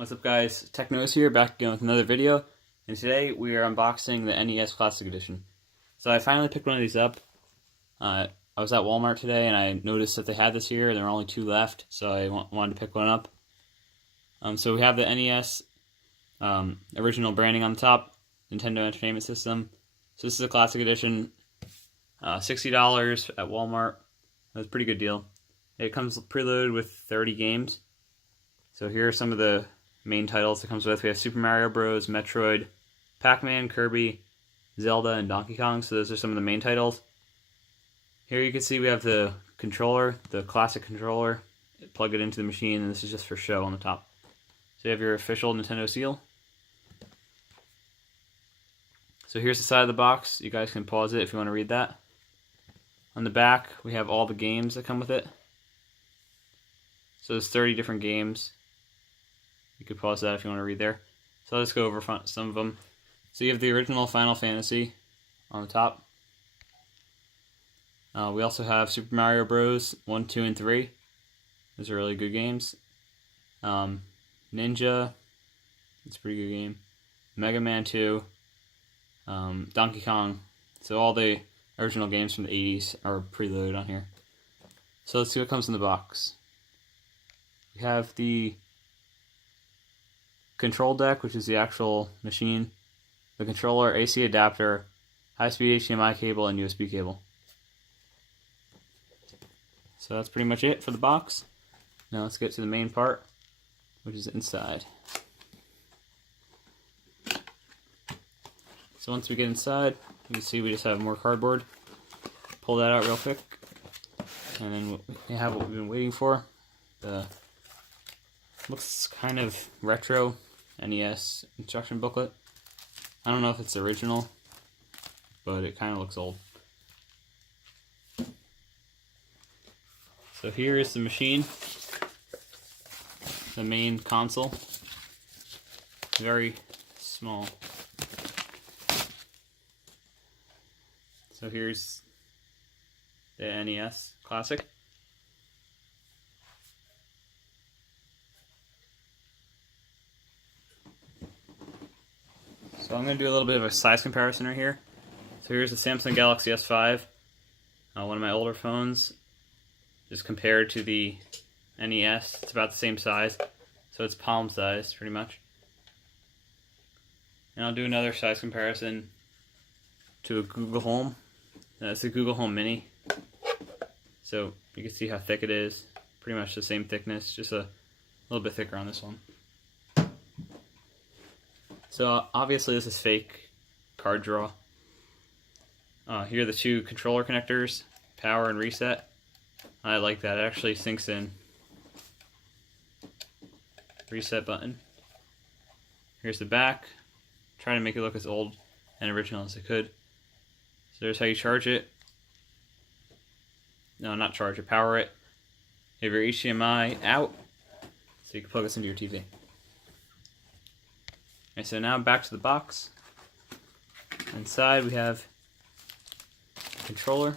What's up guys, TechNose here, back again with another video, and today we are unboxing the NES Classic Edition. So I finally picked one of these up. I was at Walmart today and I noticed that they had this here and there were only two left, so I wanted to pick one up. So we have the NES original branding on the top, Nintendo Entertainment System. So this is a Classic Edition, $60 at Walmart. That's a pretty good deal. It comes preloaded with 30 games. So here are some of the main titles it comes with. We have Super Mario Bros., Metroid, Pac-Man, Kirby, Zelda, and Donkey Kong. So those are some of the main titles. Here you can see we have the controller, the classic controller. Plug it into the machine, and this is just for show on the top. So you have your official Nintendo seal. So here's the side of the box. You guys can pause it if you want to read that. On the back, we have all the games that come with it. So there's 30 different games. You could pause that if you want to read there. So let's go over some of them. So you have the original Final Fantasy on the top. We also have Super Mario Bros. 1, 2, and 3. Those are really good games. Ninja, it's a pretty good game. Mega Man 2. Donkey Kong. So all the original games from the 80s are preloaded on here. So let's see what comes in the box. We have the control deck, which is the actual machine, the controller, AC adapter, high-speed HDMI cable, and USB cable. So that's pretty much it for the box. Now let's get to the main part, which is inside. So once we get inside, you can see we just have more cardboard. Pull that out real quick, and then we have what we've been waiting for. The looks kind of retro NES instruction booklet. I don't know if it's original, but it kind of looks old. So here is the machine, the main console. Very small. So here's the NES Classic. So I'm going to do a little bit of a size comparison right here. So here's the Samsung Galaxy S5, one of my older phones. Just compared to the NES, it's about the same size. So it's palm size, pretty much. And I'll do another size comparison to a Google Home. It's a Google Home Mini. So you can see how thick it is. Pretty much the same thickness, just a little bit thicker on this one. So obviously this is fake card draw. Here are the two controller connectors, power and reset. I like that, it actually sinks in. Reset button. Here's the back. Try to make it look as old and original as I could. So there's how you charge it. No, not charge it, power it. You have your HDMI out, so you can plug this into your TV. Okay, so now back to the box. Inside we have the controller.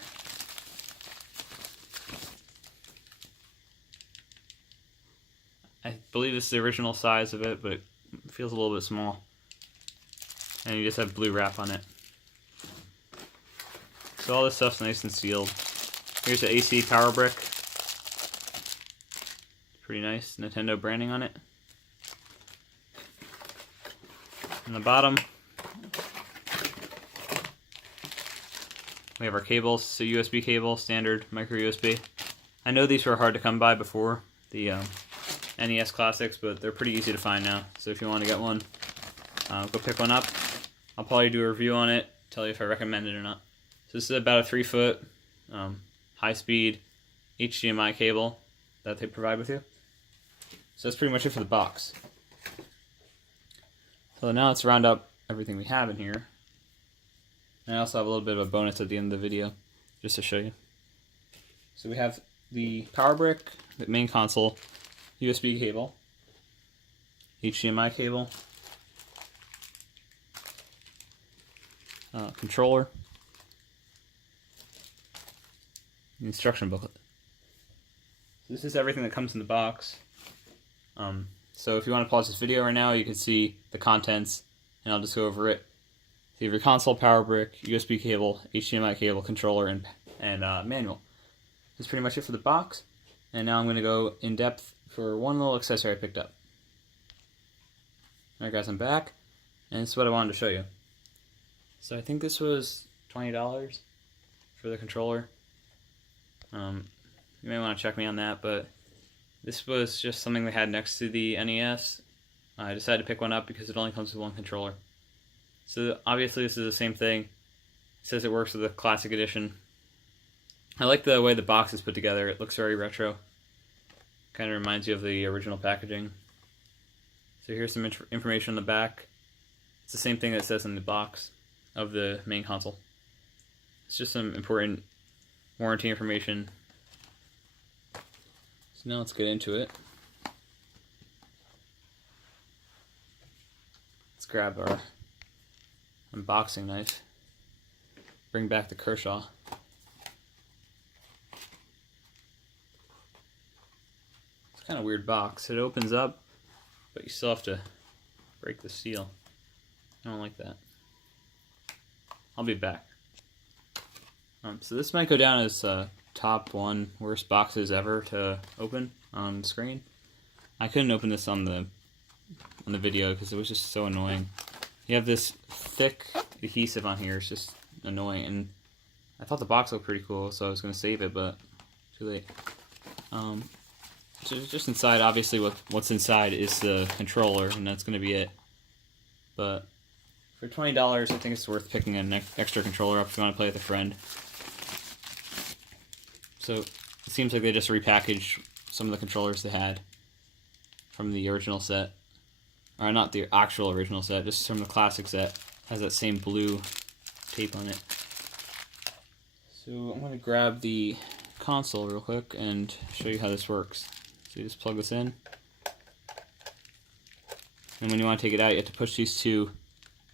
I believe this is the original size of it, but it feels a little bit small. And you just have blue wrap on it. So all this stuff's nice and sealed. Here's the AC power brick. Pretty nice, Nintendo branding on it. On the bottom, we have our cables. So USB cable, standard micro USB. I know these were hard to come by before the NES Classics, but they're pretty easy to find now. So if you want to get one, go pick one up. I'll probably do a review on it, tell you if I recommend it or not. So this is about a 3-foot high-speed HDMI cable that they provide with you. So that's pretty much it for the box. So now let's round up everything we have in here. And I also have a little bit of a bonus at the end of the video, just to show you. So we have the power brick, the main console, USB cable, HDMI cable, controller, the instruction booklet. So this is everything that comes in the box. So if you want to pause this video right now, you can see the contents, and I'll just go over it. So you have your console, power brick, USB cable, HDMI cable, controller, and manual. That's pretty much it for the box. And now I'm going to go in depth for one little accessory I picked up. Alright guys, I'm back, and this is what I wanted to show you. So I think this was $20 for the controller. You may want to check me on that, but this was just something they had next to the NES. I decided to pick one up because it only comes with one controller. So obviously this is the same thing. It says it works with the Classic Edition. I like the way the box is put together. It looks very retro. Kind of reminds you of the original packaging. So here's some information on the back. It's the same thing that it says in the box of the main console. It's just some important warranty information. So now let's get into it. Let's grab our unboxing knife. Bring back the Kershaw. It's kind of a weird box. It opens up, but you still have to break the seal. I don't like that. I'll be back. So this might go down as top 1 worst boxes ever to open on screen. I couldn't open this on the video because it was just so annoying. You have this thick adhesive on here. It's just annoying, and I thought the box looked pretty cool, so I was going to save it, but too late. So just inside, obviously what's inside is the controller, and that's going to be it. But for $20, I think it's worth picking an extra controller up if you want to play with a friend. So it seems like they just repackaged some of the controllers they had from the original set. Or not the actual original set, just from the classic set. Has that same blue tape on it. So I'm going to grab the console real quick and show you how this works. So you just plug this in. And when you want to take it out, you have to push these 2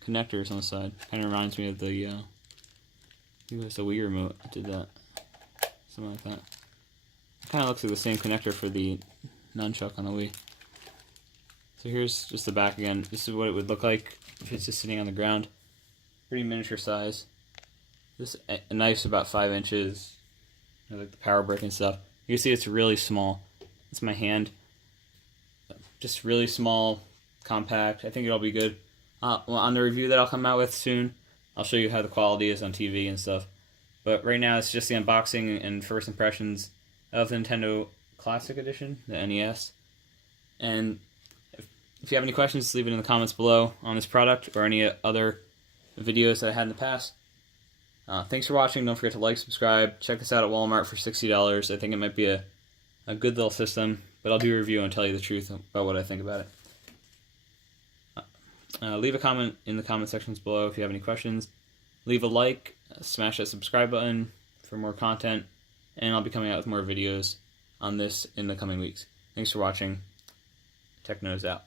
connectors on the side. Kind of reminds me of the I think it was the Wii remote that did that. Something like that. It kind of looks like the same connector for the nunchuck on the Wii. So here's just the back again. This is what it would look like if it's just sitting on the ground. Pretty miniature size. This knife's about 5 inches. Like the power brick and stuff. You can see it's really small. It's my hand. Just really small, compact. I think it'll be good. Well, on the review that I'll come out with soon, I'll show you how the quality is on TV and stuff. But right now it's just the unboxing and first impressions of the Nintendo Classic Edition, the NES. And if you have any questions, leave it in the comments below on this product or any other videos that I had in the past. Thanks for watching. Don't forget to like, subscribe. Check this out at Walmart for $60. I think it might be a good little system, but I'll do a review and tell you the truth about what I think about it. Leave a comment in the comment sections below if you have any questions. Leave a like, smash that subscribe button for more content, and I'll be coming out with more videos on this in the coming weeks. Thanks for watching. Techno's out.